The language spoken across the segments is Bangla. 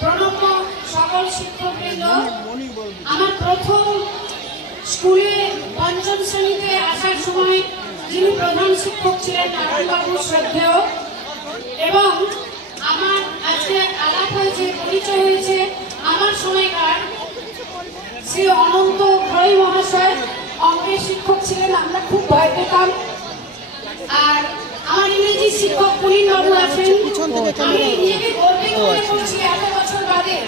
প্রণম্য সকল শিক্ষকবৃন্দ, আমার প্রথম স্কুলে পঞ্চম শ্রেণীতে আসার সময় যিনি প্রধান শিক্ষক ছিলেন নারায়ণবাবু শ্রদ্ধেয় এবং আমার আজকে আলাপ হয়েছে, পরিচয় হয়েছে আমার সময়কার শ্রী অনন্ত ঘরই মহাশয় অঙ্কের শিক্ষক ছিলেন, আমরা খুব ভয় পেতাম। আর আমার ইংরেজি শিক্ষক পুলিন বাবু আছেন, আমি নিজেকে গর্বিত মনে এত বছর বাদে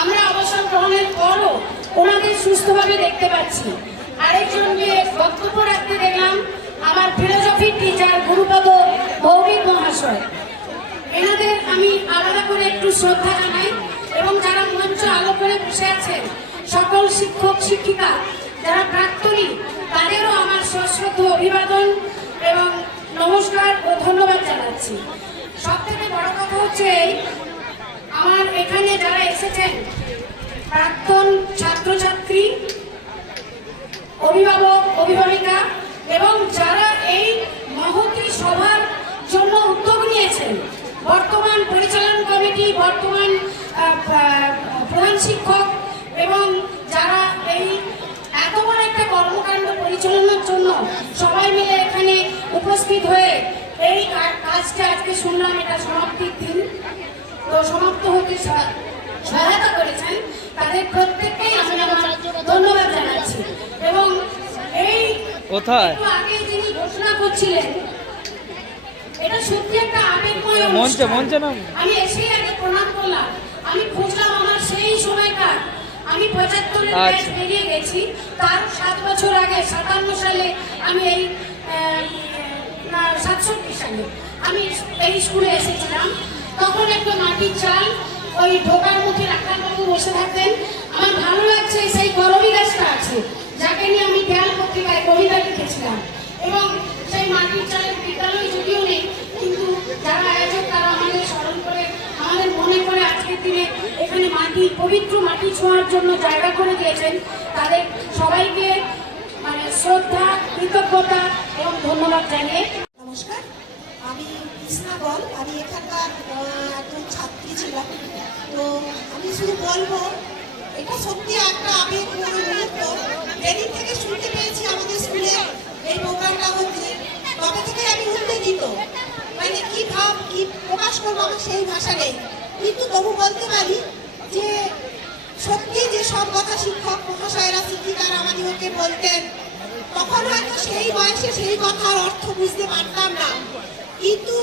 আমরা অবসর গ্রহণের পরও ওনাদের সুস্থভাবে দেখতে পাচ্ছি। আরেকজনকে বক্তব্য রাখতে দেখলাম আমার ফিলোসফির টিচার গুরুপদ ভৌমিক মহাশয়। এনাদের আমি আলাদা করে একটু শ্রদ্ধা জানাই এবং যারা মঞ্চ আলো করে বসে আছেন সকল শিক্ষক শিক্ষিকা যারা প্রাক্তনী তাদেরও আমার সশ্রদ্ধ অভিবাদন এবং নমস্কার ও ধন্যবাদ জানাচ্ছি। সব থেকে বড় কথা হচ্ছে এই, এসেছেন প্রাক্তন ছাত্রছাত্রী, অভিভাবক, অভিভাবিকা এবং যারা এই মহতী সভার জন্য উদ্যোগ নিয়েছেন। বর্তমান পরিচালন কমিটি, বর্তমান প্রধান শিক্ষক এবং যারা এই এত বড় একটা কর্মকাণ্ড পরিচালনার জন্য সবাই মিলে এখানে উপস্থিত হয়ে এই কাজটা আজকে শুনলাম, এটা সমাপ্তির দিন। তো সমাপ্ত হতে সহায়তা করেছেন তাদের প্রত্যেককেই আমি আমার ধন্যবাদ জানাচ্ছি। এবং এই কোথায়? আগে যিনি ঘোষণা করছিলেন এটা সত্যি একটা আবেগময় মঞ্চে মঞ্চে নাম। আমি এসেই আগে প্রণাম করলাম। আমি খুঁজলাম আমার সেই সময়কার। আমি পঁচাত্তরের ব্যাচ আচ্ছা। বেরিয়ে গেছি। তার সাত বছর আগে সাতান্ন সালে আমি এই সাতষট্টি সালে আমি এই স্কুলে এসেছিলাম। তখন একটা মাটির চাল ওই ঢোকার মুখে রাখাবাবু বসে থাকতেন। আমার ভালো লাগছে সেই করবি গাছটা আছে, যাকে নিয়ে আমি খেয়াল পত্রিকায় কবিতা লিখেছিলাম। এবং সেই মাটির চালের বিদ্যালয় যদিও নেই, কিন্তু যারা আয়োজক তারা আমাদের স্মরণ করে, আমাদের মনে করে আজকের দিনে এখানে মাটি, পবিত্র মাটি ছোঁয়ার জন্য জায়গা করে দিয়েছেন। তাদের সবাইকে মানে শ্রদ্ধা, কৃতজ্ঞতা এবং ধন্যবাদ জানিয়ে নমস্কার আমি কৃষ্ণা বল আমি এখানকার একজন ছাত্রী ছিলাম তো আমি শুধু বলব, এটা সত্যি একটা আবেগপূর্ণ মুহূর্ত। যেদিন থেকে শুনতে পেয়েছি আমাদের স্কুলে এই প্রোগ্রামটা হচ্ছে, তবে থেকে আমি উত্তেজিত। মানে কি ভাব, কি প্রকাশ করব আমার সেই ভাষা নেই। কিন্তু তবু বলতে পারি যে সত্যি যে সব কথা শিক্ষক, মহাশয়রা, শিক্ষিকারা আমাদেরকে বলতেন তখন হয়তো সেই বয়সে সেই কথার অর্থ বুঝতে পারতাম না। কিন্তু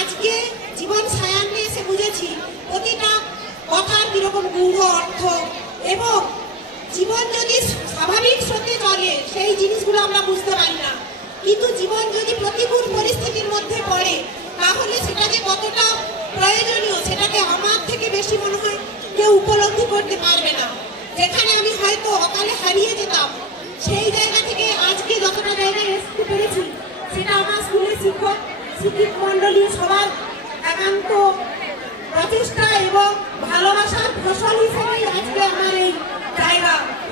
আজকে জীবন সায়ান্নে এসে বুঝেছি প্রতিটা কথার কীরকম গূঢ় অর্থ এবং জীবন যদি স্বাভাবিক স্রোতে চলে সেই জিনিসগুলো আমরা বুঝতে পারি না। কিন্তু জীবন যদি প্রতিকূল পরিস্থিতির মধ্যে পড়ে, তাহলে সেটাকে কতটা প্রয়োজনীয়, সেটাকে আমার থেকে বেশি মনে হয় কেউ উপলব্ধি করতে পারবে না। যেখানে আমি হয়তো অকালে হারিয়ে যেতাম, সেই জায়গা থেকে আজকে যতটা জায়গায় আসতে পেরেছি, সেটা আমার স্কুলের শিক্ষক শিক্ষক মন্ডলী সবার একান্ত প্রচেষ্টা এবং ভালোবাসার ফসল হিসেবেই আজকে আমার এই জায়গা।